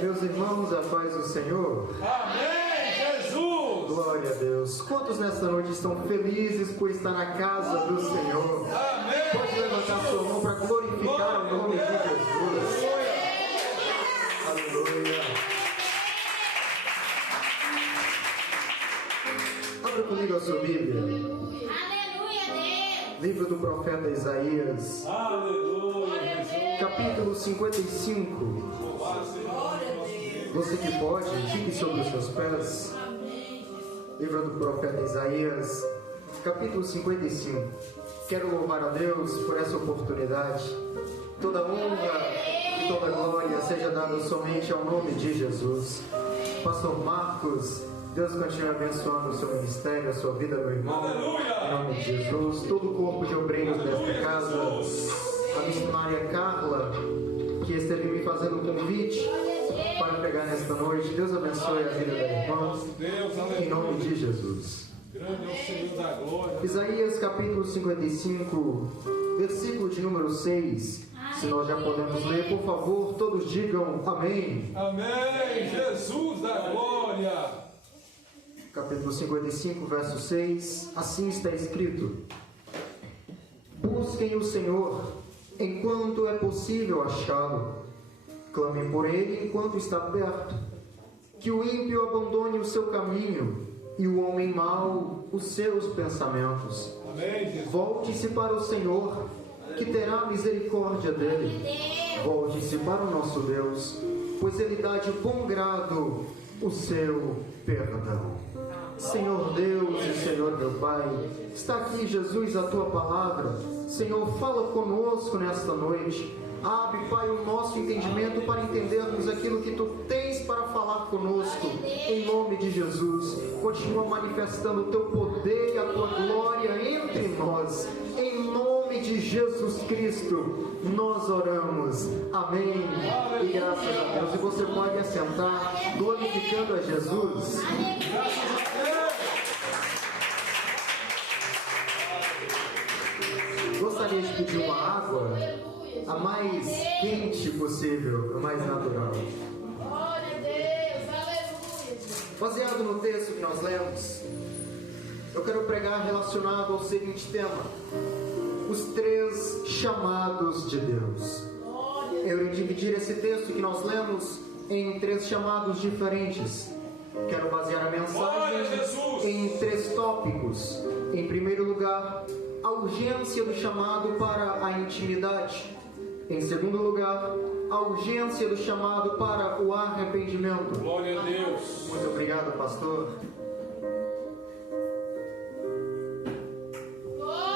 Meus irmãos, a paz do Senhor. Amém, Jesus. Glória a Deus. Quantos nesta noite estão felizes por estar na casa do Senhor? Amém. Pode levantar sua mão para glorificar o nome de Jesus. Aleluia. Abra comigo a sua Bíblia. Aleluia, Deus. Livro do profeta Isaías. Aleluia. Capítulo 55. Você que pode, fique sobre os seus pés. Livro do profeta Isaías, capítulo 55. Quero louvar a Deus por essa oportunidade. Toda honra e toda glória seja dada somente ao nome de Jesus. Pastor Marcos, Deus continue abençoando o seu ministério, a sua vida, meu irmão. Em nome de Jesus. Todo o corpo de obreiros desta casa. A missionária Carla, que esteve me fazendo um convite para pregar nesta noite. Deus abençoe a vida da irmã. Em nome de Jesus. Grande é o Senhor da glória. Isaías capítulo 55, versículo de número 6. Se nós já podemos ler, por favor, todos digam amém. Amém, Jesus da glória. Capítulo 55, verso 6. Assim está escrito: busquem o Senhor enquanto é possível achá-lo. Clamem por ele enquanto está perto. Que o ímpio abandone o seu caminho e o homem mau os seus pensamentos. Amém, Jesus. Volte-se para o Senhor, que terá misericórdia dele. Volte-se para o nosso Deus, pois ele dá de bom grado o seu perdão. Senhor Deus e Senhor meu Pai, está aqui, Jesus, a tua palavra. Senhor, fala conosco nesta noite. Abre, Pai, o nosso entendimento para entendermos aquilo que tu tens para falar conosco. Em nome de Jesus, continua manifestando o teu poder e a tua glória entre nós. Em nome de Jesus Cristo, nós oramos. Amém. E graças a Deus. E você pode assentar, glorificando a Jesus. Gostaria de pedir uma água, a mais quente possível, a mais natural. Glória a Deus. Aleluia. Baseado no texto que nós lemos, eu quero pregar relacionado ao seguinte tema: os 3 chamados de Deus. Eu irei dividir esse texto que nós lemos em 3 chamados diferentes. Quero basear a mensagem em 3 tópicos. Em primeiro lugar, a urgência do chamado para a intimidade. Em segundo lugar, a urgência do chamado para o arrependimento. Glória a Deus. Muito obrigado, pastor.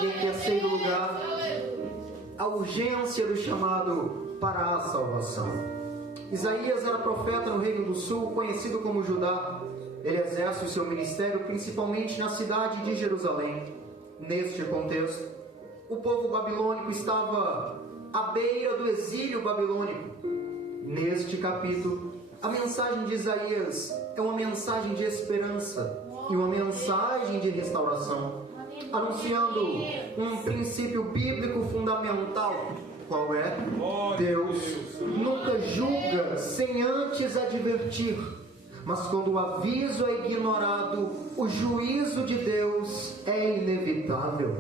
E em terceiro lugar, a urgência do chamado para a salvação. Isaías era profeta no Reino do Sul, conhecido como Judá. Ele exerce o seu ministério principalmente na cidade de Jerusalém. Neste contexto, o povo babilônico estava à beira do exílio babilônico. Neste capítulo, a mensagem de Isaías é uma mensagem de esperança e uma mensagem de restauração, anunciando um princípio bíblico fundamental. Qual é? Deus nunca julga sem antes advertir. Mas quando o aviso é ignorado, o juízo de Deus é inevitável.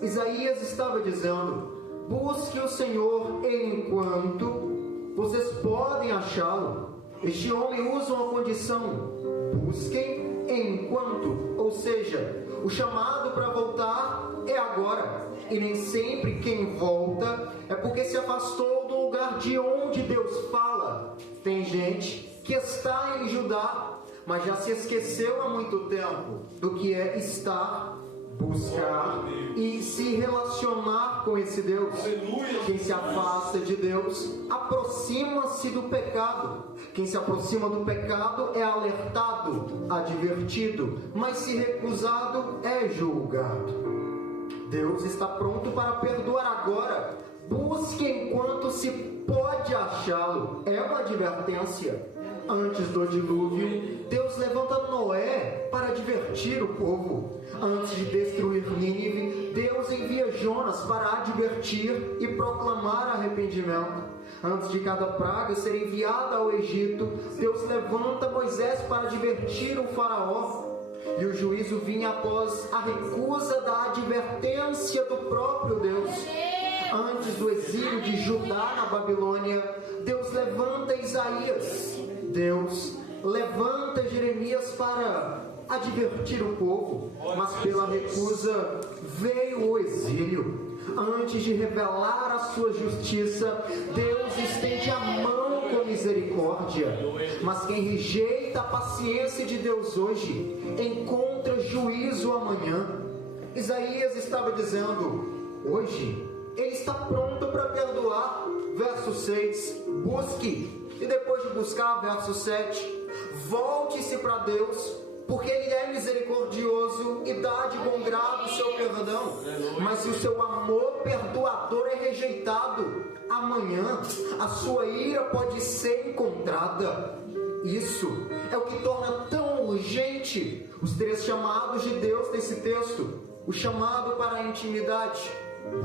Isaías estava dizendo: busque o Senhor enquanto vocês podem achá-lo. Este homem usa uma condição: busquem enquanto, ou seja, o chamado para voltar é agora. E nem sempre quem volta é porque se afastou do lugar de onde Deus fala. Tem gente que está em Judá, mas já se esqueceu há muito tempo do que é estar, buscar e se relacionar com esse Deus. Quem se afasta de Deus aproxima-se do pecado. Quem se aproxima do pecado é alertado, advertido, mas se recusado é julgado. Deus está pronto para perdoar agora. Busque enquanto se pode achá-lo. É uma advertência. Antes do dilúvio, Deus levanta Noé para advertir o povo. Antes de destruir Nínive, Deus envia Jonas para advertir e proclamar arrependimento. Antes de cada praga ser enviada ao Egito, Deus levanta Moisés para advertir o faraó. E o juízo vinha após a recusa da advertência do próprio Deus. Antes do exílio de Judá na Babilônia, Deus levanta Isaías. Deus levanta Jeremias para advertir o povo, mas pela recusa veio o exílio. Antes de revelar a sua justiça, Deus estende a mão com misericórdia. Mas quem rejeita a paciência de Deus hoje, encontra juízo amanhã. Isaías estava dizendo, hoje, ele está pronto para perdoar. Verso 6, busque. E depois de buscar, verso 7, volte-se para Deus, porque Ele é misericordioso e dá de bom grado o seu perdão. Mas se o seu amor perdoador é rejeitado, amanhã a sua ira pode ser encontrada. Isso é o que torna tão urgente os 3 chamados de Deus nesse texto. O chamado para a intimidade,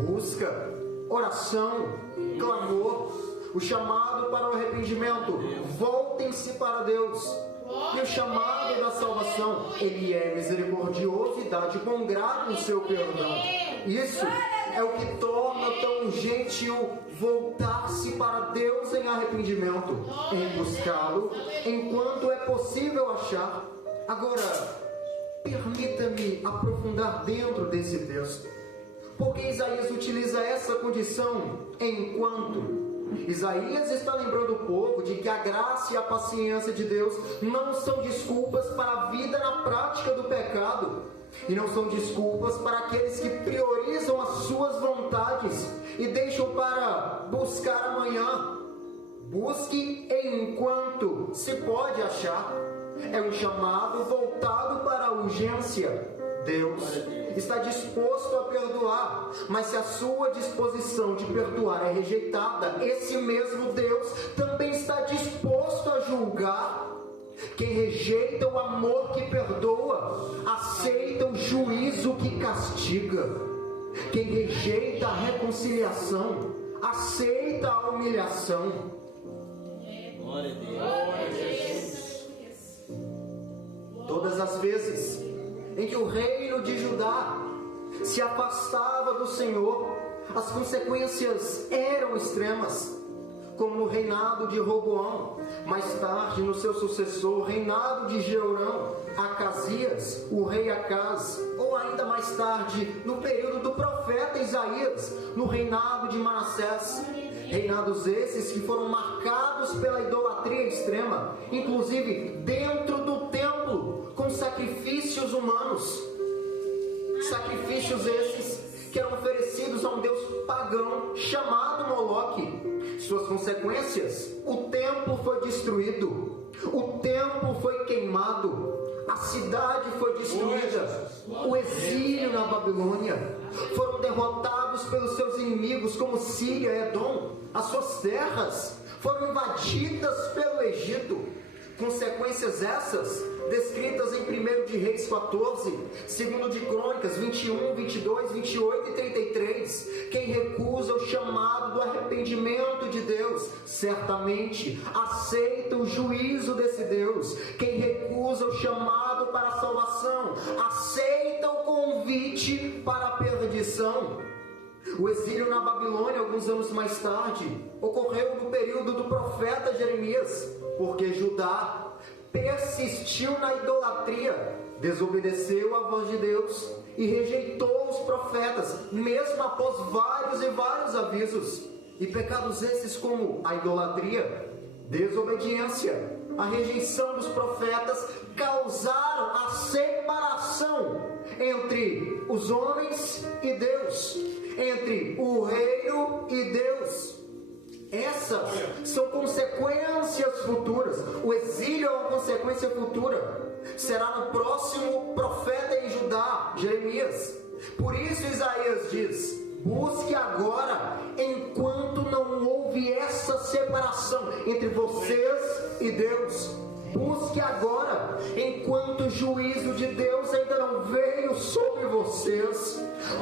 busca, oração, clamor. O chamado para o arrependimento, voltem-se para Deus. E o chamado da salvação, Ele é misericordioso e dá de bom grado o seu perdão. Isso é o que torna tão urgente o voltar-se para Deus em arrependimento, em buscá-lo enquanto é possível achar. Agora, permita-me aprofundar dentro desse texto. Porque Isaías utiliza essa condição enquanto. Isaías está lembrando o povo de que a graça e a paciência de Deus não são desculpas para a vida na prática do pecado. E não são desculpas para aqueles que priorizam as suas vontades e deixam para buscar amanhã. Busque enquanto se pode achar. É um chamado voltado para a urgência. Deus está disposto a perdoar, mas se a sua disposição de perdoar é rejeitada, esse mesmo Deus também está disposto a julgar. Quem rejeita o amor que perdoa, aceita o juízo que castiga. Quem rejeita a reconciliação, aceita a humilhação. Glória a Deus. Todas as vezes em que o reino de Judá se afastava do Senhor, as consequências eram extremas, como no reinado de Roboão, mais tarde no seu sucessor, o reinado de Jeorão, Acasias, o rei Acaz, ou ainda mais tarde, no período do profeta Isaías, no reinado de Manassés. Reinados esses que foram marcados pela idolatria extrema, inclusive dentro do templo, com sacrifícios humanos. Sacrifícios esses que eram oferecidos a um deus pagão chamado Moloque. Suas consequências: o templo foi destruído, o templo foi queimado, a cidade foi destruída, o exílio na Babilônia. Foram derrotados pelos seus inimigos como Síria e Edom. As suas terras foram invadidas pelo Egito. Consequências essas descritas em 1 de Reis 14, 2 de Crônicas 21, 22, 28 e 33. Quem recusa o chamado do arrependimento de Deus, certamente aceita o juízo desse Deus. Quem recusa o chamado para a salvação, aceita o convite para a perdição. O exílio na Babilônia, alguns anos mais tarde, ocorreu no período do profeta Jeremias, porque Judá persistiu na idolatria, desobedeceu a voz de Deus e rejeitou os profetas, mesmo após vários e vários avisos. E pecados esses como a idolatria, desobediência, a rejeição dos profetas, causaram a separação entre os homens e Deus, entre o reino e Deus. Essas são consequências futuras. O exílio é uma consequência futura. Será no próximo profeta em Judá, Jeremias. Por isso Isaías diz: busque agora, enquanto não houve essa separação relação entre vocês e Deus. Busque agora, enquanto o juízo de Deus ainda não veio sobre vocês.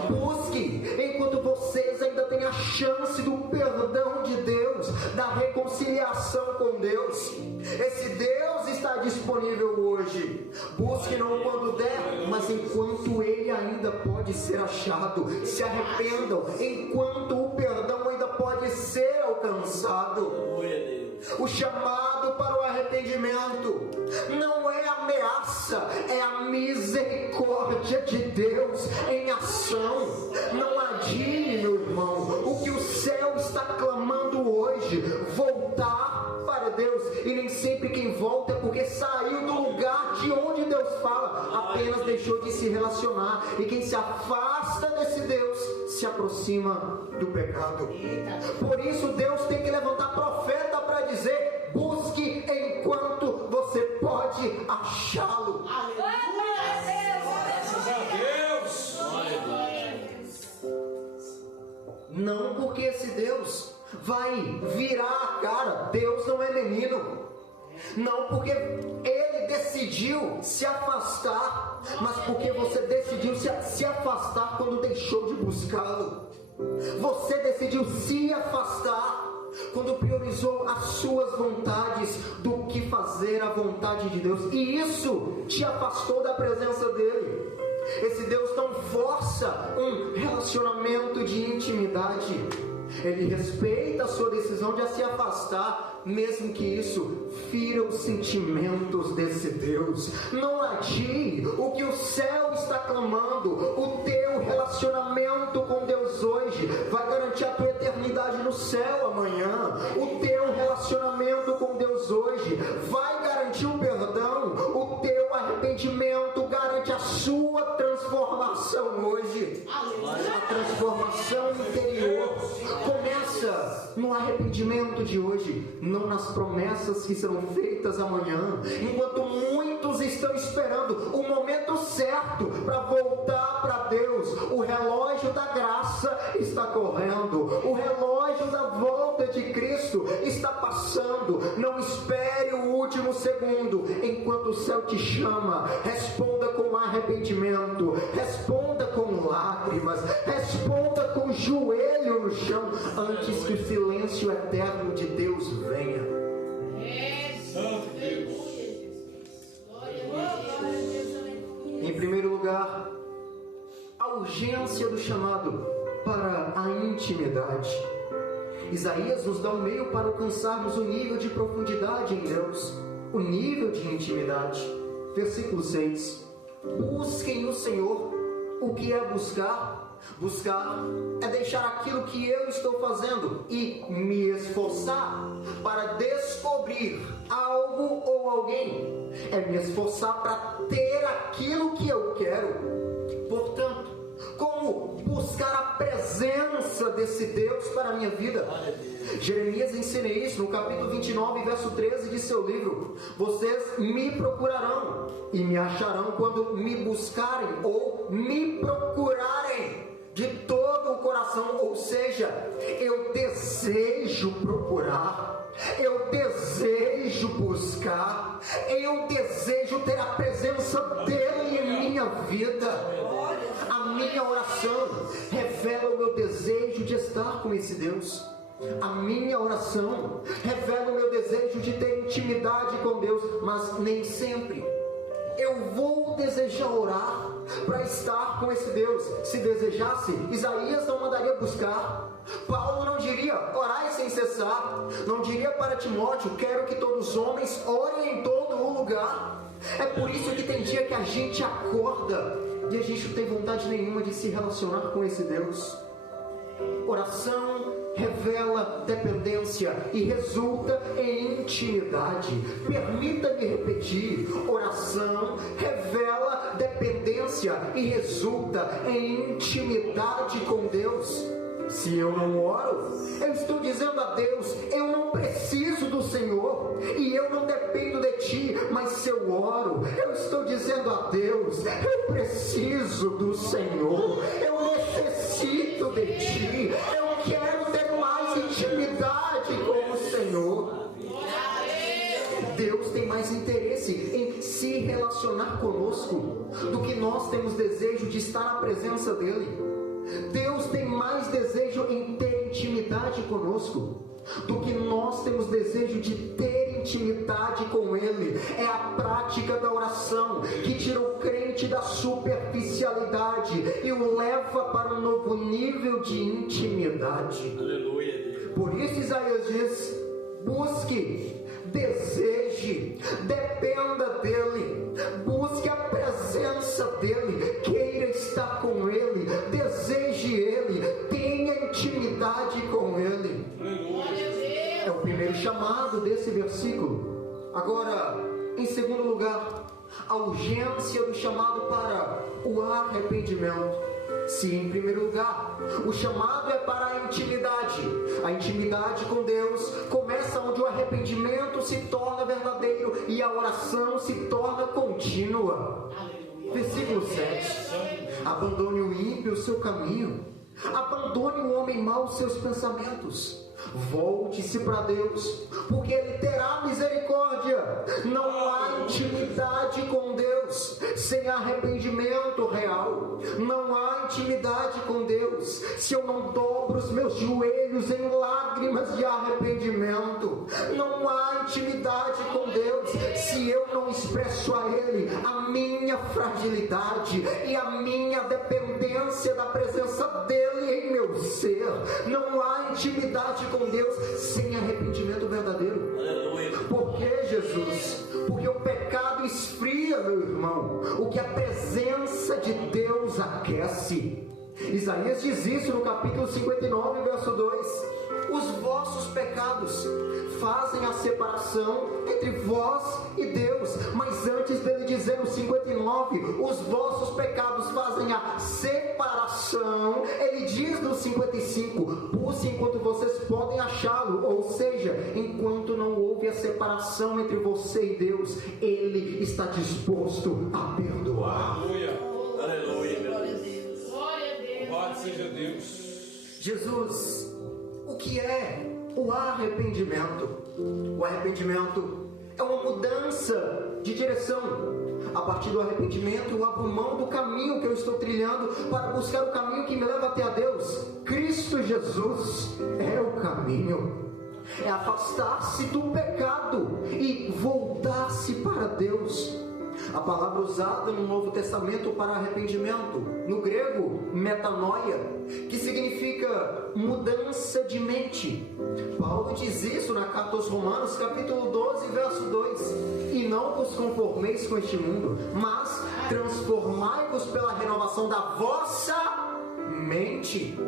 Busque, enquanto vocês ainda têm a chance do perdão de Deus, da reconciliação com Deus. Esse Deus está disponível hoje. Busque não quando der, mas enquanto Ele ainda pode ser achado. Se arrependam, enquanto o perdão ainda pode ser alcançado. O chamado para o arrependimento não é ameaça, é a misericórdia de Deus em ação. Não adie, meu irmão, o que o céu está clamando hoje: voltar para Deus. E nem sempre quem volta é porque saiu do lugar de onde Deus fala, apenas deixou de se relacionar. E quem se afasta desse Deus se aproxima do pecado. Por isso Deus tem que levantar profeta para dizer: busque enquanto você pode achá-lo. Graças a Deus. Não porque esse Deus vai virar a cara. Deus não é menino. Não porque Ele decidiu se afastar, mas porque você decidiu se afastar quando deixou de buscá-lo. Você decidiu se afastar quando priorizou as suas vontades do que fazer a vontade de Deus, e isso te afastou da presença dele. Esse Deus não força um relacionamento de intimidade. Ele respeita a sua decisão de se afastar, mesmo que isso fira os sentimentos desse Deus. Não adie o que o céu está clamando. O teu relacionamento com Deus hoje vai garantir a tua eternidade no céu amanhã. O teu relacionamento com Deus hoje vai garantir o perdão. O teu arrependimento garante a sua transformação hoje. A transformação interior começa no arrependimento de hoje, não nas promessas que serão feitas amanhã. Enquanto muitos estão esperando o momento certo para voltar para Deus, o relógio da graça está correndo, o relógio da volta de Cristo está passando. Não espere o último segundo. Enquanto o céu te chama, responda com arrependimento, responda com lágrimas, responda com joelho no chão, antes que o silêncio eterno de Deus venha. Santo Deus. Em primeiro lugar, a urgência do chamado para a intimidade. Isaías nos dá um meio para alcançarmos o nível de profundidade em Deus, o nível de intimidade. Versículo 6: busquem o Senhor. O que é buscar? Buscar é deixar aquilo que eu estou fazendo e me esforçar para descobrir algo ou alguém. É me esforçar para ter aquilo que eu quero. Portanto, como buscar a presença desse Deus para a minha vida? Jeremias ensina isso no capítulo 29, verso 13 de seu livro: vocês me procurarão e me acharão quando me buscarem ou me procurarem de todo o coração. Ou seja, eu desejo procurar, eu desejo buscar, eu desejo ter a presença dele em minha vida. A minha oração revela o meu desejo de estar com esse Deus. A minha oração revela o meu desejo de ter intimidade com Deus, mas nem sempre eu vou desejar orar para estar com esse Deus. Se desejasse, Isaías não mandaria buscar. Paulo não diria orai sem cessar. Não diria para Timóteo: quero que todos os homens orem em todo o lugar. É por isso que tem dia que a gente acorda e a gente não tem vontade nenhuma de se relacionar com esse Deus. Oração revela dependência e resulta em intimidade. Permita-me repetir: oração revela dependência e resulta em intimidade com Deus. Se eu não oro, eu estou dizendo a Deus: eu não preciso do Senhor e eu não dependo de Ti. Mas se eu oro, eu estou dizendo a Deus: eu preciso do Senhor, eu necessito de Ti, eu quero ter mais intimidade com o Senhor. Senhor. Deus tem mais interesse em se relacionar conosco do que nós temos desejo de estar na presença dEle. Deus tem mais desejo em ter intimidade conosco do que nós temos desejo de ter intimidade com Ele. É a prática da oração que tira o crente da superficialidade e o leva para um novo nível de intimidade. Aleluia. Por isso Isaías diz: busque, deseje, dependa dEle, busque a presença dEle, queira estar com Ele, deseje Ele, tenha intimidade com Ele. É o primeiro chamado desse versículo. Agora, em segundo lugar, a urgência do chamado para o arrependimento. Se em primeiro lugar o chamado é para a intimidade com Deus começa onde o arrependimento se torna verdadeiro e a oração se torna contínua. Versículo 7: abandone o ímpio o seu caminho, abandone o homem mau os seus pensamentos, volte-se para Deus, porque Ele terá misericórdia. Não há intimidade com Deus sem arrependimento real. Não há intimidade com Deus se eu não dobro os meus joelhos em lágrimas de arrependimento. Não há intimidade com Deus se eu não expresso a Ele a minha fragilidade e a minha dependência da presença dEle em meu ser. Não há intimidade com Deus sem arrependimento verdadeiro. Aleluia. Por que, Jesus? Porque o pecado esfria, meu irmão, o que a presença de Deus aquece. Isaías diz isso no capítulo 59, verso 2: os vossos pecados fazem a separação entre vós e Deus. Mas antes dele dizer no 59, os vossos pecados fazem a separação, ele diz no 55, busque enquanto vocês podem achá-lo. Ou seja, enquanto não houve a separação entre você e Deus, Ele está disposto a perdoar. Aleluia. Aleluia. Glória a Deus. Glória a Deus. Louvado seja Deus. Jesus, o que é o arrependimento? O arrependimento é uma mudança de direção. A partir do arrependimento, eu abro mão do caminho que eu estou trilhando para buscar o caminho que me leva até a Deus. Cristo Jesus é o caminho. É afastar-se do pecado e voltar-se para Deus. A palavra usada no Novo Testamento para arrependimento, no grego, metanoia, que significa mudança de mente. Paulo diz isso na carta aos Romanos, capítulo 12, verso 2: e não vos conformeis com este mundo, mas transformai-vos pela renovação da vossa mente.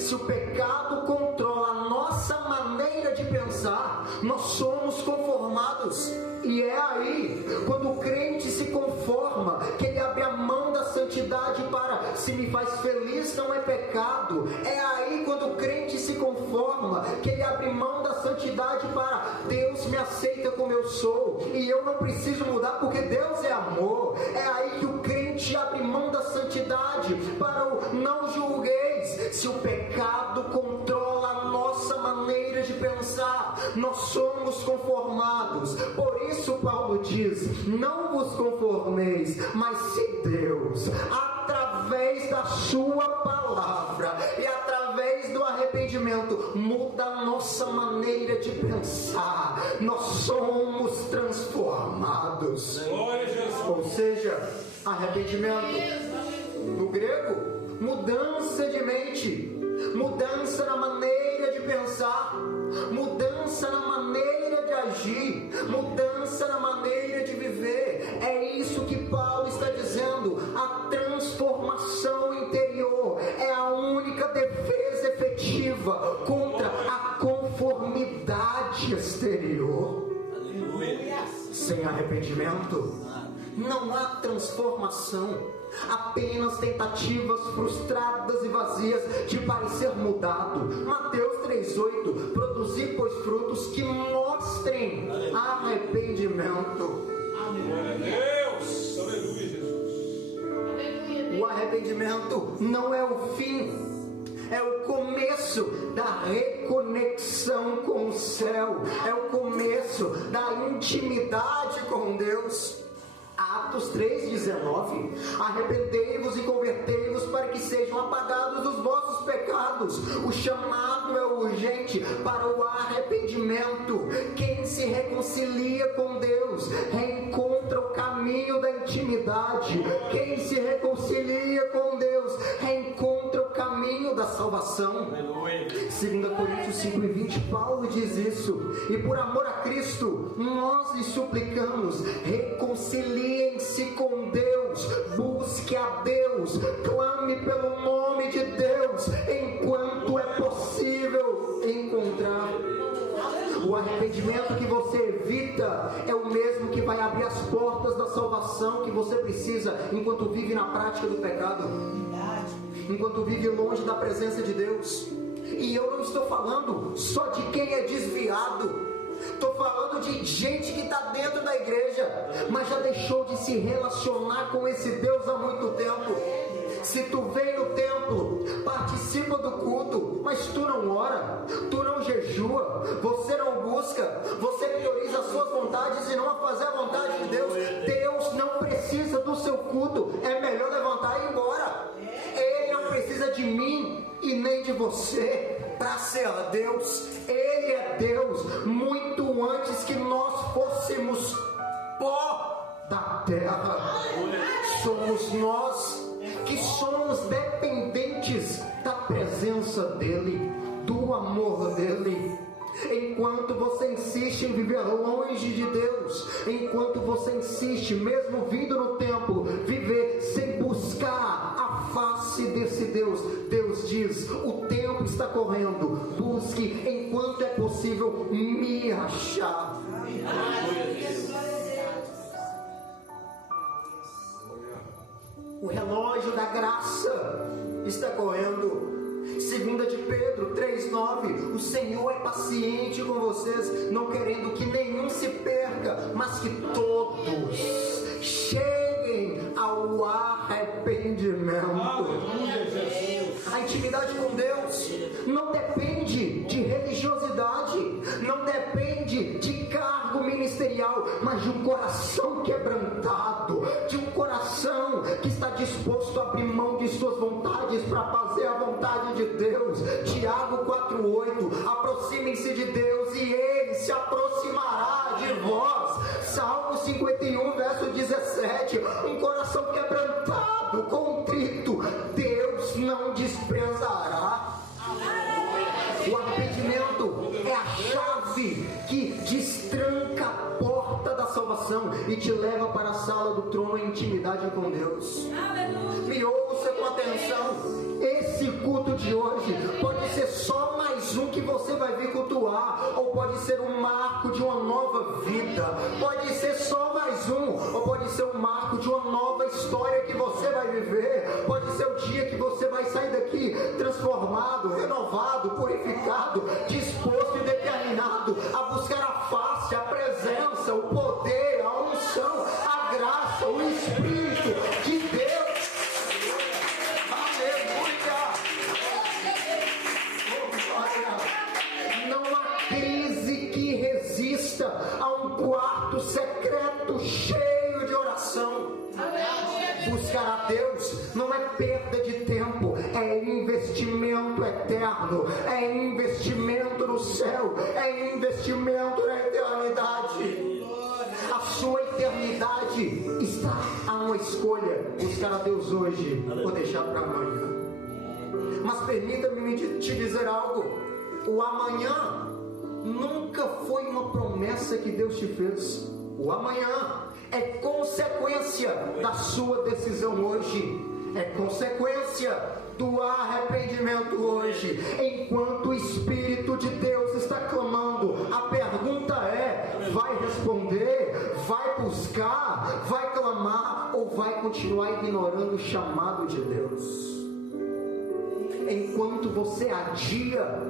Se o pecado controla a nossa maneira de pensar, nós somos conformados. E é aí, quando o crente se conforma, que ele abre a mão da santidade para: se me faz feliz, não é pecado. É aí, quando o crente se conforma, que ele abre mão da santidade para: Deus me aceita como eu sou, e eu não preciso mudar porque Deus é amor. É aí que o crente abre mão da santidade para o não julgueis. Se o pecado controla a nossa maneira de pensar, nós somos conformados. Por isso Paulo diz: não vos conformeis, mas se Deus, através da sua palavra e através do arrependimento, muda a nossa maneira de pensar, nós somos transformados. Glória a Jesus. Ou seja, arrependimento, no grego, mudança de mente, mudança na maneira de pensar, mudança na maneira de agir, mudança na maneira de viver. É isso que Paulo está dizendo. A transformação interior é a única defesa efetiva contra a conformidade exterior. Aleluia. Sem arrependimento não há transformação, apenas tentativas frustradas e vazias de parecer mudado. Mateus 3,8: produzir, pois, frutos que mostrem arrependimento. Glória a Deus. Aleluia, Jesus. O arrependimento não é o fim, é o começo da reconexão com o céu, é o começo da intimidade com Deus. Atos 3,19: arrependei-vos e convertei-vos para que sejam apagados os vossos pecados. O chamado é urgente para o arrependimento. Quem se reconcilia com Deus reencontra o caminho da intimidade. Quem se reconcilia com Deus reencontra o caminho da salvação. 2 Coríntios 5,20, Paulo diz isso: e por amor a Cristo nós lhe suplicamos, reconciliem-se com Deus, busque a Deus, clame pelo nome de Deus enquanto é possível encontrar. O arrependimento que você evita é o mesmo que vai abrir as portas da salvação que você precisa enquanto vive na prática do pecado, enquanto vive longe da presença de Deus. E eu não estou falando só de quem é desviado, estou falando de gente que está dentro da igreja, mas já deixou de se relacionar com esse Deus há muito tempo. Se tu vem no templo, participa do culto, mas tu não ora, tu não jejua, você não busca, você prioriza as suas vontades e não a fazer a vontade de Deus. Deus não precisa do seu culto, é melhor levantar e ir embora. Ele não precisa de mim e nem de você para ser Deus. Ele é Deus muito antes que nós fôssemos pó da terra. Somos nós que somos dependentes da presença dele, do amor dele. Enquanto você insiste em viver longe de Deus, enquanto você insiste, mesmo vindo no templo, viver sem buscar a face desse Deus, Deus diz: o tempo está correndo, busque enquanto é possível me achar. O relógio da graça está correndo. 2 de Pedro 3,9: o Senhor é paciente com vocês, não querendo que nenhum se perca, mas que todos cheguem ao arrependimento. Aleluia, Jesus. A intimidade com Deus não depende de religiosidade, não depende de cargo ministerial, mas de um coração quebrantado, de um coração que está disposto a abrir mão de suas vontades para fazer a vontade de Deus. Tiago 4,8: aproximem-se de Deus e Ele se aproximará de vós. Salmo 51, verso 17: um coração quebrantado, contrito, Deus não desprezará. O arrependimento é a chave que destranca a porta da salvação e te leva para a sala do trono em intimidade com Deus. Me ouça com atenção. Esse culto de hoje pode ser só mais um que você vai vir cultuar, ou pode ser um marco de uma nova vida, pode ser só mais um, ou pode ser um marco de uma nova história que você vai viver. Pode ser o dia que você vai sair daqui transformado, renovado, purificado, disposto e determinado a buscar a face, a presença, o poder, a unção, a graça, o Espírito de Deus. Não há crise que resista a um quarto secreto cheio de oração. Buscar a Deus não é perda de tempo, é investimento eterno, é investimento no céu, é investimento na eternidade. A sua eternidade está a uma escolha: buscar a Deus hoje ou deixar para amanhã. Mas permita-me te dizer algo: o amanhã nunca foi uma promessa que Deus te fez. O amanhã é consequência da sua decisão hoje, é consequência do arrependimento hoje. Enquanto o Espírito de Deus está clamando, a pergunta é: vai responder? Vai buscar? Vai clamar? Ou vai continuar ignorando o chamado de Deus? Enquanto você adia,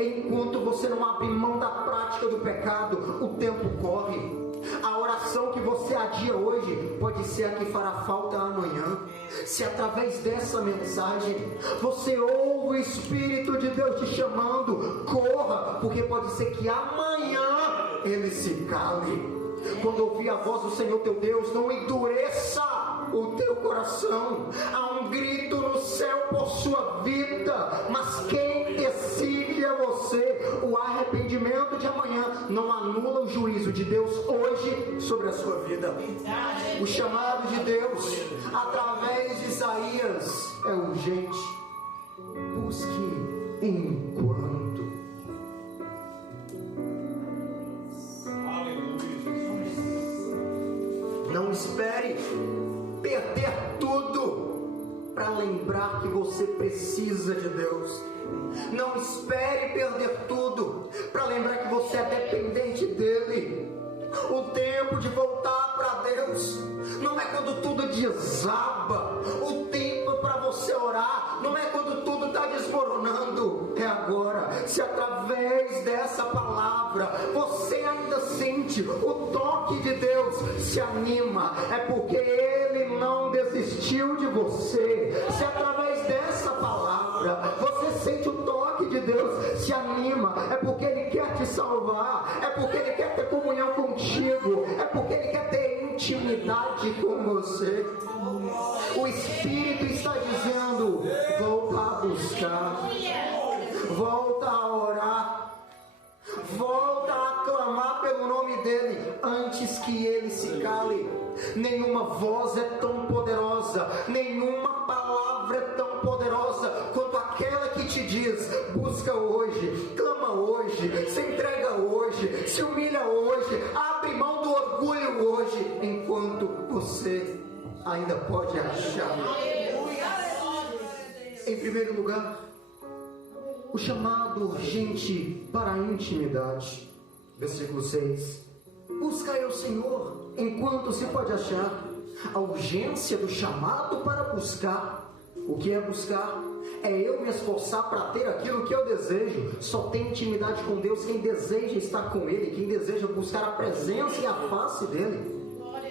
enquanto você não abre mão da prática do pecado, o tempo corre. A oração que você adia hoje pode ser a que fará falta amanhã. Se através dessa mensagem você ouve o Espírito de Deus te chamando, corra, porque pode ser que amanhã ele se cale. Quando ouvir a voz do Senhor teu Deus, não endureça o teu coração. Há um grito no céu por sua vida, mas quem decide é você. O arrependimento de amanhã não anula o juízo de Deus hoje sobre a sua vida. O chamado de Deus através de Isaías é urgente. Busque enquanto. Não espere perder tudo para lembrar que você precisa de Deus. Não espere perder tudo para lembrar que você é dependente dele. O tempo de voltar para Deus não é quando tudo desaba. O tempo para você orar não é quando tudo está desmoronando. É agora. Se através dessa palavra você ainda sente o toque de Deus, se anima, é porque Ele não desistiu de você. Se através dessa palavra você sente o toque de Deus, se anima, é porque Ele quer te salvar, é porque Ele quer ter comunhão contigo, é porque Ele quer ter intimidade com você. O Espírito está dizendo: volta a buscar, volta a orar, volta a clamar pelo nome dele antes que ele se cale. Nenhuma voz é tão poderosa, nenhuma palavra é tão poderosa quanto aquela que te diz: busca hoje, clama hoje, se entrega hoje, se humilha hoje, abre mão do orgulho hoje, enquanto você ainda pode achar. Em primeiro lugar, o chamado urgente para a intimidade. Versículo 6. Buscai ao Senhor enquanto se pode achar. A urgência do chamado para buscar. O que é buscar? É eu me esforçar para ter aquilo que eu desejo. Só tem intimidade com Deus quem deseja estar com Ele, quem deseja buscar a presença e a face dEle.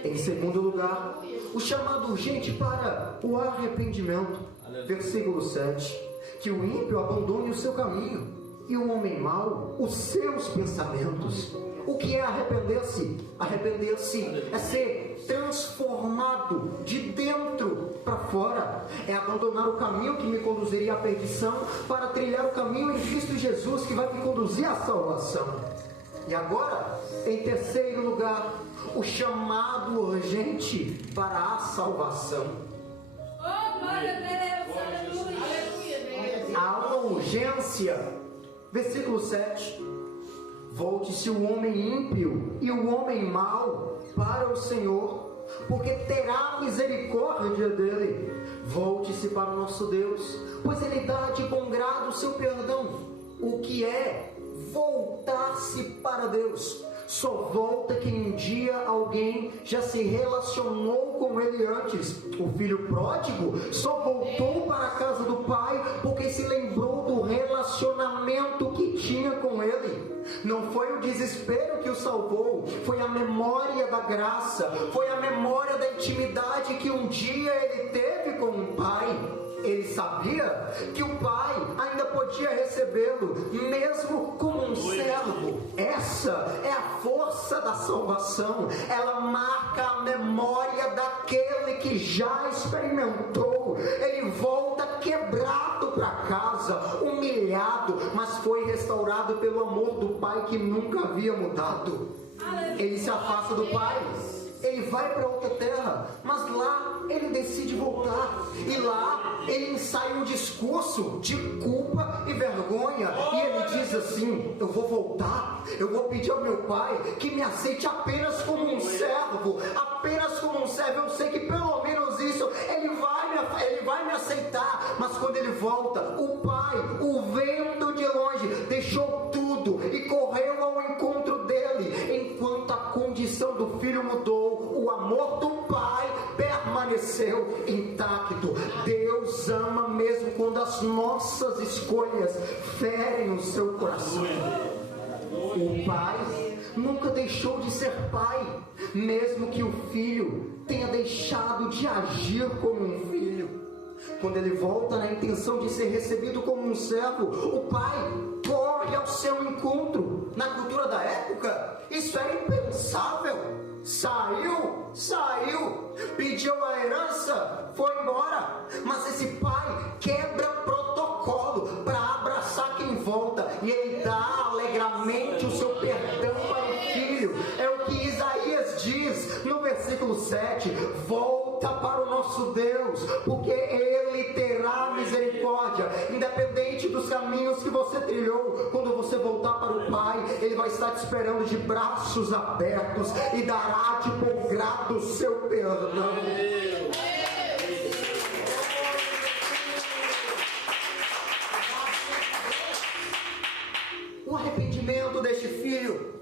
Em segundo lugar, o chamado urgente para o arrependimento. Versículo 7. Que o ímpio abandone o seu caminho e o homem mau os seus pensamentos. O que é arrepender-se? Arrepender-se é ser transformado de dentro para fora. É abandonar o caminho que me conduziria à perdição para trilhar o caminho em Cristo Jesus, que vai me conduzir à salvação. E agora, em terceiro lugar, o chamado urgente para a salvação. Oh, glória a Deus, aleluia. Há uma urgência. Versículo 7. Volte-se o homem ímpio e o homem mau para o Senhor, porque terá misericórdia dele. Volte-se para o nosso Deus, pois Ele dá de bom grado o seu perdão. O que é voltar-se para Deus? Só volta quem um dia alguém já se relacionou com Ele antes. O filho pródigo só voltou para a casa do pai porque se lembrou do relacionamento que tinha com Ele. Não foi o desespero que o salvou, foi a memória da graça, foi a memória da intimidade que um dia ele teve com o pai. Ele sabia que o pai ainda podia recebê-lo, mesmo como um servo. Essa é a força da salvação. Ela marca a memória daquele que já experimentou. Ele volta quebrado para casa, humilhado, mas foi restaurado pelo amor do pai que nunca havia mudado. Ele se afasta do pai. Ele vai para outra terra, mas lá ele decide voltar. E lá ele ensaia um discurso de culpa e vergonha. E ele diz assim: eu vou voltar, eu vou pedir ao meu pai que me aceite apenas como um servo. Apenas como um servo. Eu sei que pelo menos isso ele vai me aceitar. Mas quando ele volta, o pai, o vendo de longe, deixou tudo e correu ao encontro dele. Enquanto a condição do filho mudou, o amor do pai permaneceu intacto. Deus ama mesmo quando as nossas escolhas ferem o seu coração. O pai nunca deixou de ser pai, mesmo que o filho tenha deixado de agir como um filho. Quando ele volta na intenção de ser recebido como um servo, o pai corre ao seu encontro. Na cultura da época, isso era impensável. Saiu, pediu a herança, foi embora. Mas esse pai quebra protocolo para abraçar quem volta, e ele dá alegremente o seu perdão para o filho. É o que Isaías diz no versículo 7: volta para o nosso Deus, porque Ele terá misericórdia. Independente dos caminhos que você trilhou, quando você voltar para o Pai, Ele vai estar te esperando de braços abertos e dará de bom grado o seu perdão. O arrependimento deste filho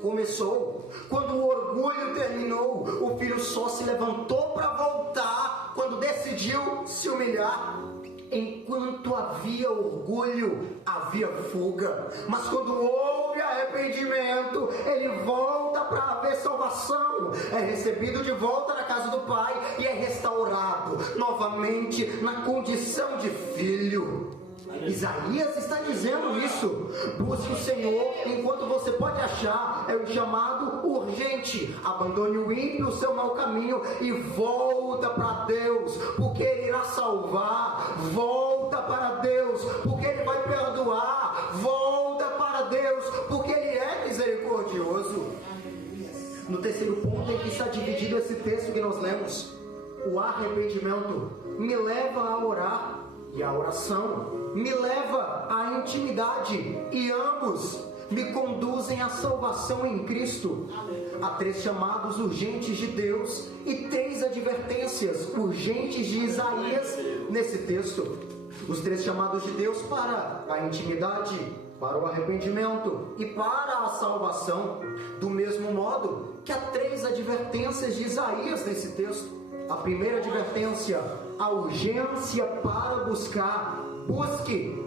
começou quando o orgulho terminou. O filho só se levantou para voltar quando decidiu se humilhar. Enquanto havia orgulho, havia fuga. Mas quando houve arrependimento, ele volta para haver salvação. É recebido de volta na casa do Pai e é restaurado novamente na condição de filho. Isaías está dizendo isso. Busque o Senhor enquanto você pode achar. É o chamado urgente. Abandone o ímpio, o seu mau caminho, e volta para Deus, porque Ele irá salvar. Volta para Deus, porque Ele vai perdoar. Volta para Deus, porque Ele é misericordioso. No terceiro ponto em que está dividido esse texto que nós lemos, o arrependimento me leva a orar, e a oração me leva à intimidade, e ambos me conduzem à salvação em Cristo. Há 3 chamados urgentes de Deus e 3 advertências urgentes de Isaías nesse texto. Os 3 chamados de Deus para a intimidade, para o arrependimento e para a salvação, do mesmo modo que há 3 advertências de Isaías nesse texto. A primeira advertência: a urgência para buscar, busque.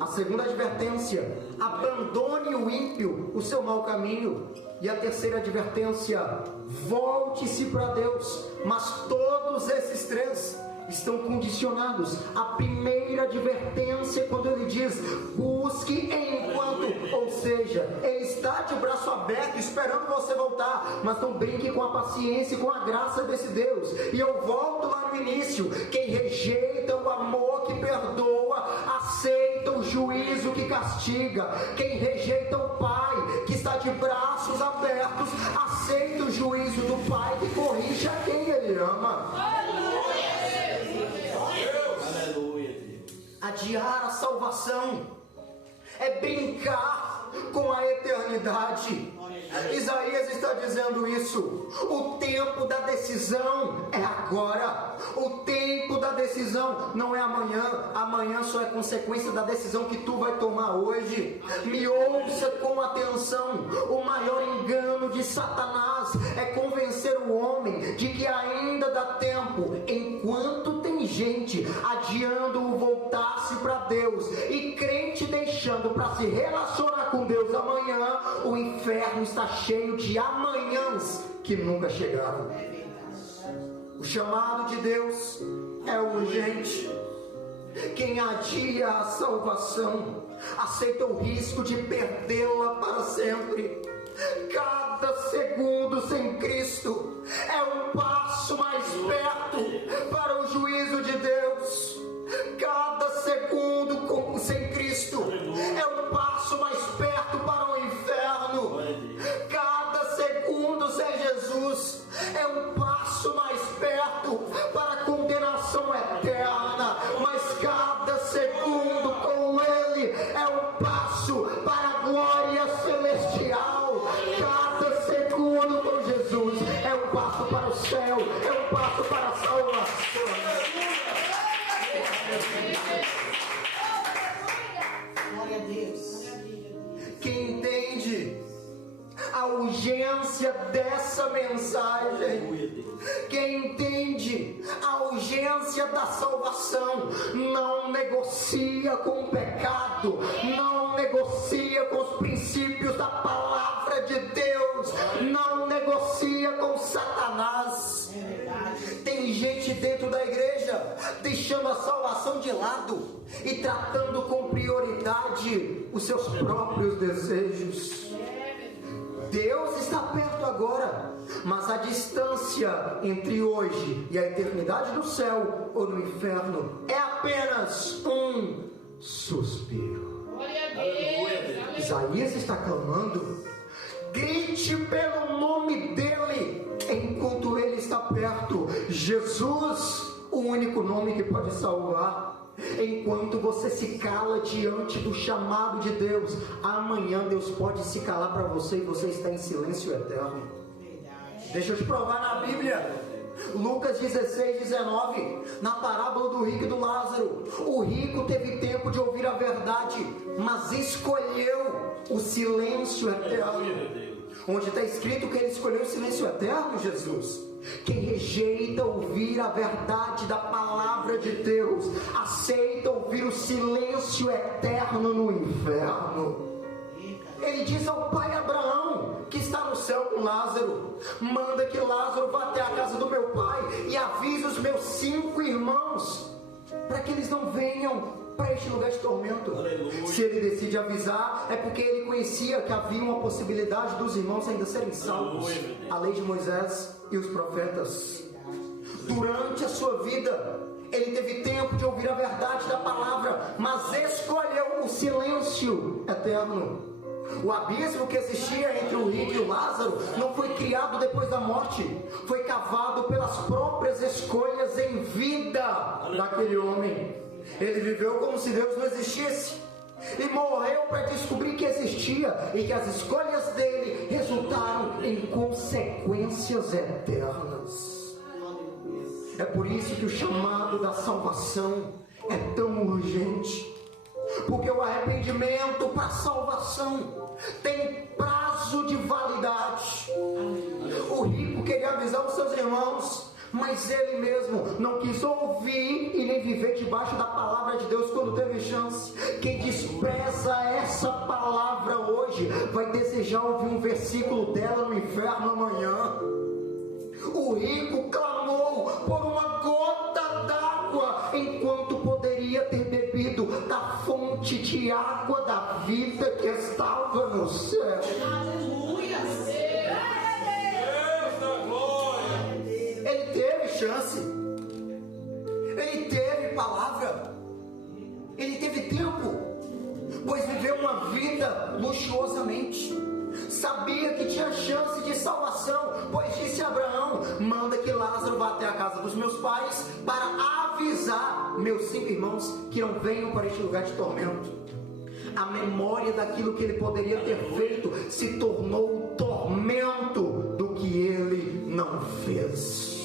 A segunda advertência: abandone o ímpio, o seu mau caminho. E a terceira advertência: volte-se para Deus. Mas todos esses 3 estão condicionados. A primeira advertência, quando ele diz busque enquanto, ou seja, ele está de braço aberto esperando você voltar, mas não brinque com a paciência e com a graça desse Deus. E eu volto lá no início: quem rejeita o amor que perdoa, aceita o juízo que castiga. Quem rejeita o Pai que está de braços abertos, aceita o juízo do Pai que corrige a quem Ele ama. Adiar a salvação é brincar com a eternidade. Isaías está dizendo isso. O tempo da decisão é agora. O tempo da decisão não é amanhã. Amanhã só é consequência da decisão que tu vai tomar hoje. Me ouça com atenção. O maior engano de Satanás é convencer o homem de que ainda dá tempo, enquanto tem gente adiando o voltar-se para Deus e crente deixando para se relacionar com Deus amanhã. O inferno está cheio de amanhãs que nunca chegaram. O chamado de Deus é urgente. Quem adia a salvação aceita o risco de perdê-la para sempre. Cada segundo sem Cristo é um passo mais perto para o juízo de Deus. Cada segundo sem Cristo é um passo mais perto para o inferno. Cada segundo sem Jesus é um passo mais perto para a condenação eterna. Mas cada segundo com Ele é um passo para a glória celestial. Cada segundo com Jesus é um passo para o céu, é um passo para a salvação. Glória a Deus. Quem entende a urgência dessa mensagem, quem entende a urgência da salvação, não negocia com o pecado, não negocia com os princípios da palavra de Deus. gente dentro da igreja deixando a salvação de lado e tratando com prioridade os seus próprios desejos. Deus está perto agora, mas a distância entre hoje e a eternidade no céu ou no inferno é apenas um suspiro. Isaías está clamando: grite pelo nome dele enquanto ele está perto. Jesus, o único nome que pode salvar. Enquanto você se cala diante do chamado de Deus, amanhã Deus pode se calar para você e você está em silêncio eterno. Deixa eu te provar na Bíblia, Lucas 16, 19, na parábola do rico e do Lázaro. O rico teve tempo de ouvir a verdade, mas escolheu o silêncio eterno. Onde está escrito que ele escolheu o silêncio eterno, Jesus? Quem rejeita ouvir a verdade da palavra de Deus, aceita ouvir o silêncio eterno no inferno. Ele diz ao pai Abraão, que está no céu com Lázaro: manda que Lázaro vá até a casa do meu pai e avise os meus 5 irmãos, para que eles não venham para este lugar de tormento. Aleluia. Se ele decide avisar, é porque ele conhecia que havia uma possibilidade dos irmãos ainda serem salvos. A lei de Moisés e os profetas. Durante a sua vida, ele teve tempo de ouvir a verdade da palavra, mas escolheu o silêncio eterno. O abismo que existia entre o rico e o Lázaro não foi criado depois da morte, foi cavado pelas próprias escolhas em vida daquele homem. Ele viveu como se Deus não existisse e morreu para descobrir que existia e que as escolhas dele resultaram em consequências eternas. É por isso que o chamado da salvação é tão urgente, porque o arrependimento para a salvação tem prazo de validade. O rico queria avisar os seus irmãos, mas ele mesmo não quis ouvir e nem viver debaixo da palavra de Deus quando teve chance. Quem despreza essa palavra hoje vai desejar ouvir um versículo dela no inferno amanhã. O rico clamou por uma gota d'água enquanto poderia ter bebido da fonte de água da vida que estava no céu. Ele teve chance, ele teve palavra, ele teve tempo, pois viveu uma vida luxuosamente. Sabia que tinha chance de salvação, pois disse a Abraão: manda que Lázaro vá até a casa dos meus pais para avisar meus 5 irmãos que não venham para este lugar de tormento. A memória daquilo que ele poderia ter feito se tornou o tormento do que ele não fez.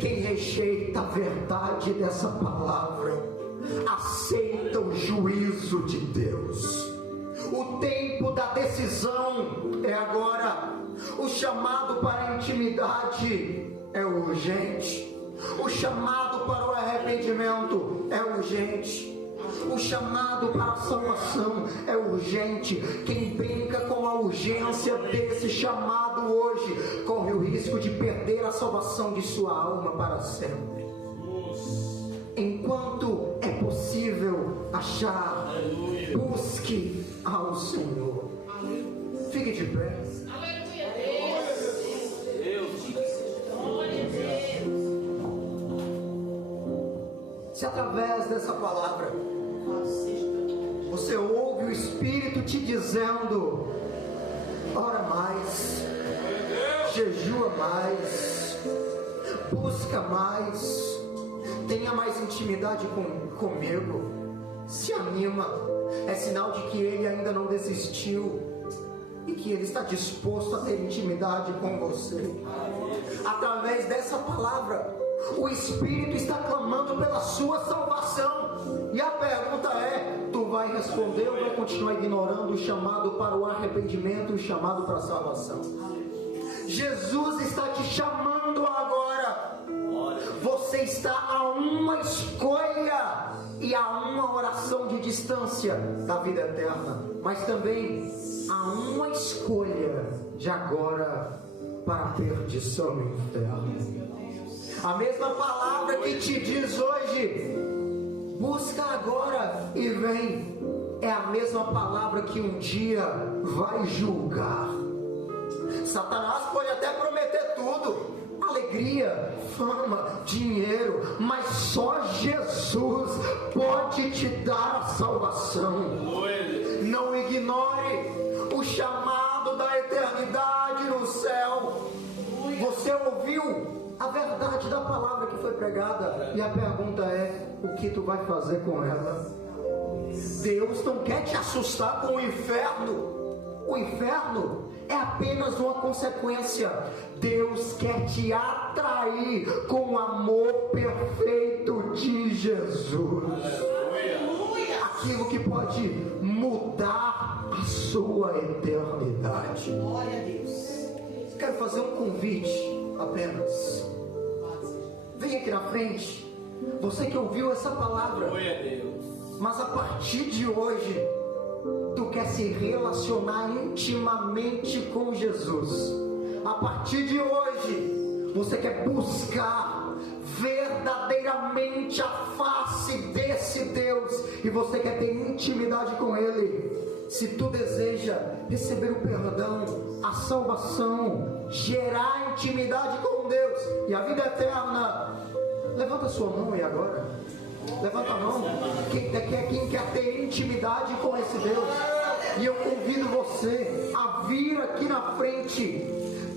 Quem rejeita a verdade dessa palavra aceita o juízo de Deus. O tempo da decisão é agora. O chamado para a intimidade é urgente. O chamado para o arrependimento é urgente. O chamado para a salvação é urgente. Quem brinca com a urgência desse chamado hoje corre o risco de perder a salvação de sua alma para sempre. Enquanto é possível achar, busque ao Senhor. Fique de pé. Se através dessa palavra você ouve o Espírito te dizendo: ora mais, jejua mais, busca mais, tenha mais intimidade comigo, se anima, é sinal de que Ele ainda não desistiu e que Ele está disposto a ter intimidade com você. Através dessa palavra, o Espírito está clamando pela sua salvação. E a pergunta é: tu vai responder ou vai continuar ignorando o chamado para o arrependimento e o chamado para a salvação? Jesus está te chamando agora. Você está a uma escolha e a uma oração de distância da vida eterna, mas também a uma escolha de agora para a perdição no inferno. A mesma palavra que te diz hoje, busca agora e vem, é a mesma palavra que um dia vai julgar. Satanás pode até prometer tudo, alegria, fama, dinheiro, mas só Jesus pode te dar a salvação. Não ignore o chamado da eternidade no céu. Você ouviu a verdade da palavra que foi pregada, e a pergunta é: o que tu vai fazer com ela? Deus não quer te assustar com o inferno. O inferno é apenas uma consequência. Deus quer te atrair com o amor perfeito de Jesus. Aquilo que pode mudar a sua eternidade. Glória a Deus. Quero fazer um convite apenas. Vem aqui na frente. Você que ouviu essa palavra, mas a partir de hoje tu quer se relacionar intimamente com Jesus. A partir de hoje você quer buscar verdadeiramente a face desse Deus, e você quer ter intimidade com Ele. Se tu deseja receber o perdão, a salvação, gerar intimidade com Deus e a vida eterna, levanta a sua mão aí agora. Levanta a mão. Quem quer ter intimidade com esse Deus? E eu convido você a vir aqui na frente.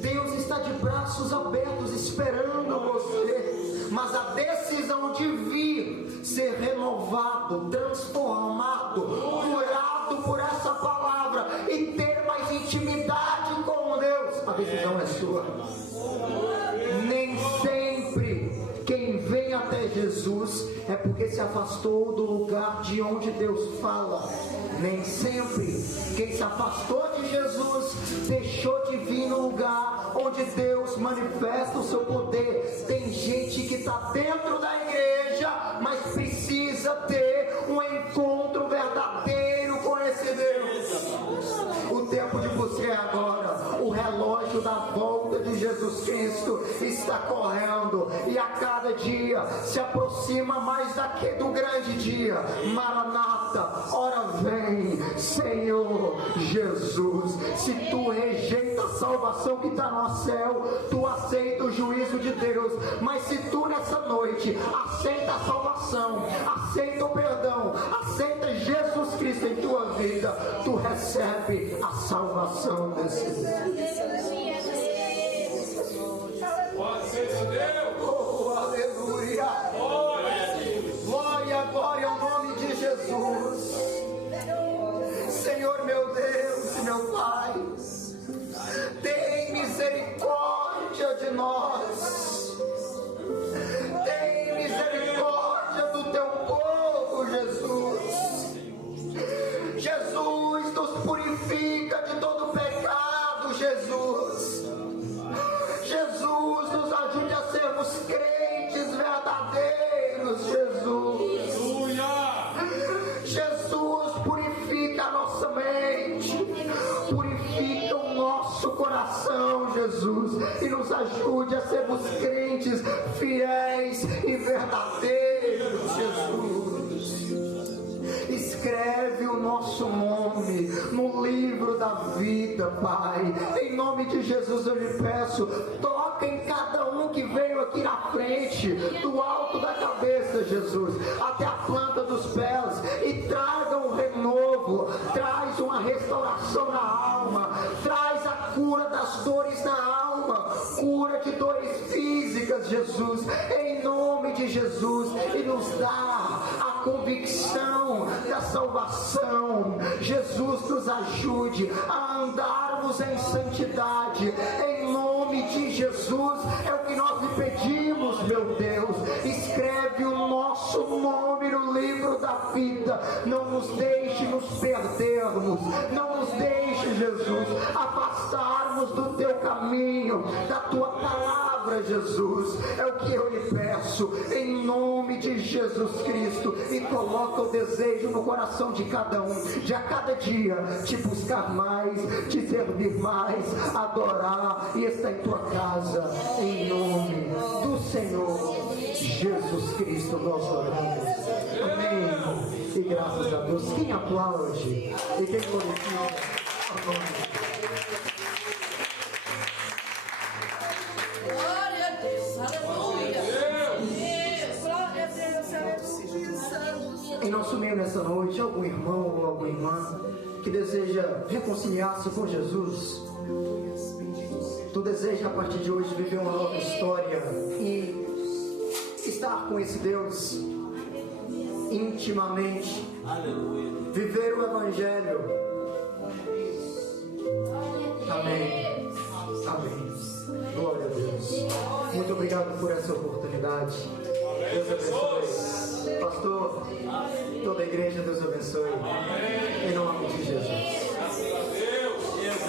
Deus está de braços abertos esperando você. Mas a decisão de vir, ser renovado, transformado, curado por essa palavra e ter mais intimidade com Deus, a decisão é sua. Nem sempre quem vem até Jesus é porque se afastou do lugar de onde Deus fala. Nem sempre quem se afastou de Jesus deixou de vir no lugar onde Deus manifesta o seu poder. Tem gente que está dentro da igreja, mas precisa ter um encontro verdadeiro com esse Deus. O tempo de você é agora. O relógio da volta de Jesus Cristo está correndo, e a cada dia se aproxima mais do grande dia. Maranata, ora vem, Senhor Jesus. Se tu rejeita a salvação que está no céu, tu aceita o juízo de Deus. Mas se tu nessa noite aceita a salvação, aceita o perdão, aceita Jesus Cristo em tua vida, tu recebe a salvação desse Deus. Pode ser Deus. Oh, aleluia. Glória, glória ao nome de Jesus. Senhor meu Deus e meu Pai, tem misericórdia de nós. Tem misericórdia do teu povo, Jesus. Jesus, nos purifica de todo pecado, Jesus. Jesus, nos ajude a sermos crentes verdadeiros, Jesus. Jesus, purifica a nossa mente, purifica o nosso coração, Jesus, e nos ajude a sermos crentes fiéis e verdadeiros, Jesus. Escreve o nosso nome no livro da vida, Pai. Em nome de Jesus eu lhe peço, toca em cada um que veio aqui na frente, do alto da cabeça, Jesus, até a planta dos pés, e traga um renovo, traz uma restauração na alma, traz a cura das dores na alma, cura de dores físicas, Jesus, em nome de Jesus, e nos dá a convicção da salvação. Jesus, nos ajude a andarmos em santidade, em nome de Jesus, é o que nós lhe pedimos, meu Deus. Escreve o nosso nome no livro da vida, não nos deixe nos perdermos, não nos deixe, Jesus, afastarmos Livra-nos do teu caminho, da tua palavra, Jesus. É o que eu lhe peço, em nome de Jesus Cristo. E coloca o desejo no coração de cada um, de a cada dia te buscar mais, te servir mais, adorar e estar em tua casa, em nome do Senhor Jesus Cristo nós oramos. Amém. E graças a Deus. Quem aplaude e quem glorifica o nome de Deus. Glória a Deus, aleluia. Glória a Deus, aleluia. Em nosso meio nessa noite, algum irmão ou alguma irmã que deseja reconciliar-se com Jesus. Tu deseja a partir de hoje viver uma nova história e estar com esse Deus intimamente. Aleluia. Viver o Evangelho. Amém. Amém. Glória a Deus. Muito obrigado por essa oportunidade. Deus abençoe. Pastor, toda a igreja, Deus abençoe. Em nome de Jesus.